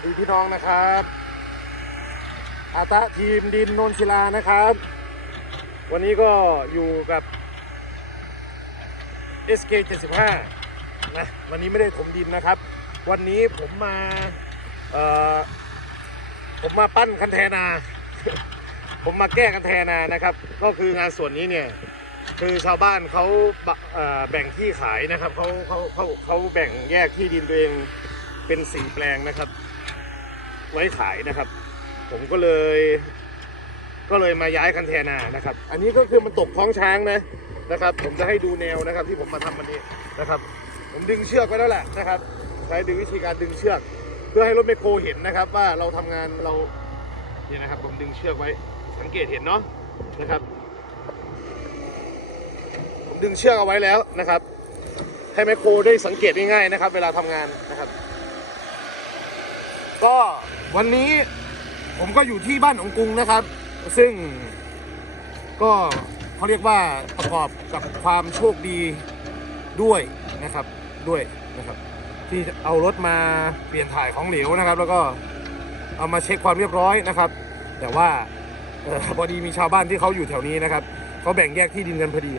วัสดีพี่น้องนะครับ อาตะทีมดินนนศิลานะครับ วันนี้ก็อยู่กับ SK 75นะวันนี้ไม่ได้ถมดินนะครับ วันนี้ผมมาเอ่อผมมาปั้นคันแทนา ผมมาแก้คันแทนานะครับ ก็คืองานส่วนนี้เนี่ยคือชาวบ้านเขาเแบ่งที่ขายนะครับเขาเขาเขาเขาแบ่งแยกที่ดินตัวเองเป็นสี่แปลงนะครับ ไว้ขายนะครับ ผมก็เลย ก็เลยมาย้ายคันแทนานะครับ อันนี้ก็คือมันตกท้องช้างนะนะครับ ผมจะให้ดูแนวนะครับ ที่ผมมาทำวันนี้นะครับ ผมดึงเชือกไว้แล้วแหละนะครับ ใช้ดึงวิธีการดึงเชือก เพื่อให้รถไมคโครเห็นนะครับ ว่าเราทำงานเราเนี่ยนะครับ ผมดึงเชือกไว้ สังเกตเห็นเนาะนะครับ ผมดึงเชือกเอาไว้แล้วนะครับ ให้ไมคโครได้สังเกตง่ายๆนะครับ เวลาทำงานนะครับ ก็ วันนี้ผมก็อยู่ที่บ้านของกรุงนะครับ ซึ่งก็เขาเรียกว่าประกอบกับความโชคดีด้วยนะครับด้วยนะครับ ที่เอารถมาเปลี่ยนถ่ายของเหลวนะครับ แล้วก็เอามาเช็คความเรียบร้อยนะครับ แต่ว่าออพอดีมีชาวบ้านที่เขาอยู่แถวนี้นะครับเขาแบ่งแยกที่ดินกันพอดี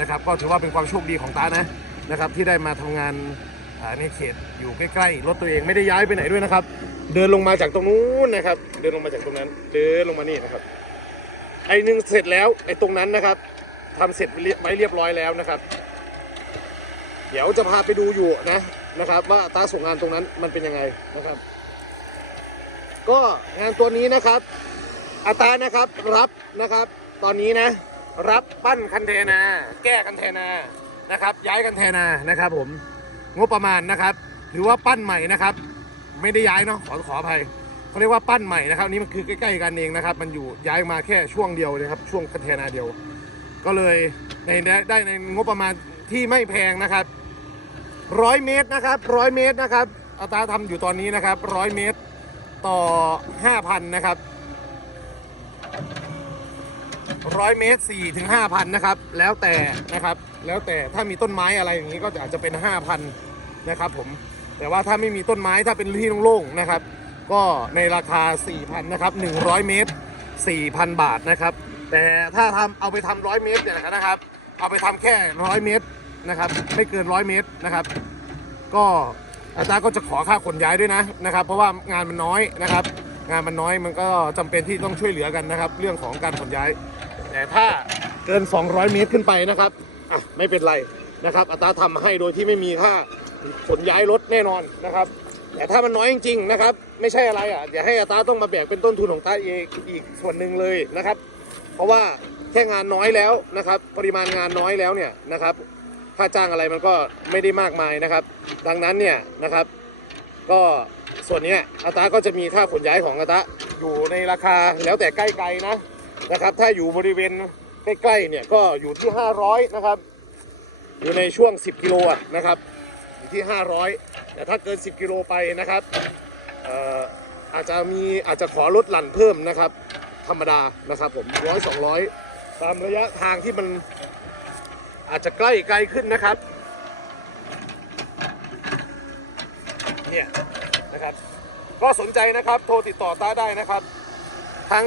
นะครับ ก็ถือว่าเป็นความโชคดีของตานะนะครับ ที่ได้มาทำงานในเขตอยู่ใกล้ๆรถตัวเองไม่ได้ย้ายไปไหนด้วยนะครับ เดินลงมาจากตรงนู้นนะครับ เดินลงมาจากตรงนั้น เดินลงมานี่นะครับ ไอ้หนึ่งเสร็จแล้วไอ้ตรงนั้นนะครับทำเสร็จไว้เรียบร้อยแล้วนะครับ เดี๋ยวจะพาไปดูอยู่นะนะครับ ว่าตาส่งงานตรงนั้นมันเป็นยังไงนะครับ ก็งานตัวนี้นะครับอัตรานะครับรับนะครับ ตอนนี้นะ รับปั้นคันเทนา แก้คันเทนานะครับ ย้ายคันเทนานะครับ ผมงบประมาณนะครับ หรือว่าปั้นใหม่นะครับ ไม่ได้ย้ายเนาะขอขออภัยเขาเรียกว่าปั้นใหม่นะครับนี่มันคือใกล้ๆกันเองนะครับ มันอยู่ย้ายมาแค่ช่วงเดียวนะครับช่วงคันเทนาเดียว ก็เลยในได้ในงบประมาณที่ไม่แพงนะครับร้อยเมตรนะครับร้อยเมตรนะครับอัตราทำอยู่ตอนนี้นะครับร้อยเมตรต่อห้าพันนะครับร้อยเมตรสี่ถึงห้าพันนะครับ แล้วแต่นะครับ แล้วแต่ถ้ามีต้นไม้อะไรอย่างนี้ก็อาจจะเป็นห้าพันนะครับผม แต่ว่าถ้าไม่มีต้นไม้ถ้าเป็นที่โล่งๆนะครับ ก็ในราคา 4,000นะครับ100 เมตร 4,000 บาทนะครับ แต่ถ้าทำเอาไปทำร้อยเมตรเนี่ยนะครับ เอาไปทำแค่ร้อยเมตรนะครับ ไม่เกินร้อยเมตรนะครับ ก็อาจารย์ก็จะขอค่าขนย้ายด้วยนะนะครับ เพราะว่างานมันน้อยนะครับ งานมันน้อยมันก็จำเป็นที่ต้องช่วยเหลือกันนะครับ เรื่องของการขนย้าย แต่ถ้าเกิน 200 เมตรขึ้นไปนะครับอะไม่เป็นไรนะครับอัตราทำให้โดยที่ไม่มีค่า ขนย้ายรถแน่นอนนะครับ แต่ถ้ามันน้อยจริงๆนะครับ ไม่ใช่อะไรอะอย่าให้อัตาต้องมาแบกเป็นต้นทุนของตาเองอีกส่วนหนึ่งเลยนะครับ เพราะว่าแค่งานน้อยแล้วนะครับ ปริมาณงานน้อยแล้วเนี่ยนะครับค่าจ้างอะไรมันก็ไม่ได้มากมายนะครับ ดังนั้นเนี่ยนะครับ ก็ส่วนนี้อัตาก็จะมีค่าขนย้ายของอัตาอยู่ในราคาแล้วแต่ใกล้ไกลนะนะครับ ถ้าอยู่บริเวณใกล้ๆเนี่ยก็อยู่ที่ 500 นะครับ อยู่ในช่วง 10 กิโลนะครับ อยู่ที่ 500 แต่ถ้าเกิน 10 กิโลไปนะครับอาจจะมีอาจจะขอลดหลั่นเพิ่มนะครับ ธรรมดานะครับผมร้อยสองร้อยตามระยะทางที่มันอาจจะใกล้ไกลขึ้นนะครับเนี่ยนะครับก็สนใจนะครับโทรติดต่อต้าได้นะครับ ทั้ง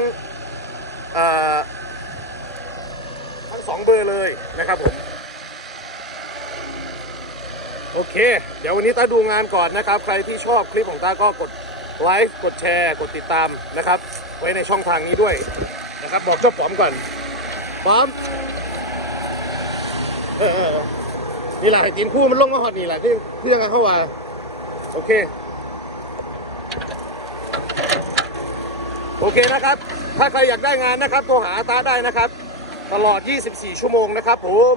ทั้งสองเบอร์เลยนะครับผม โอเค เดี๋ยววันนี้ตาดูงานก่อนนะครับ ใครที่ชอบคลิปของตาก็กดไลค์กดแชร์ กดติดตามนะครับ ไว้ในช่องทางนี้ด้วยนะครับบอกเจ้าป๋อมก่อนป๋อมเออเออนี่แหละกินคู่มันลงมาหอดนี่แหละที่เครื่องกันเข้ามาโอเค โอเคนะครับ ถ้าใครอยากได้งานนะครับโทรหาตาได้นะครับ ตลอด 24 ชั่วโมงนะครับผม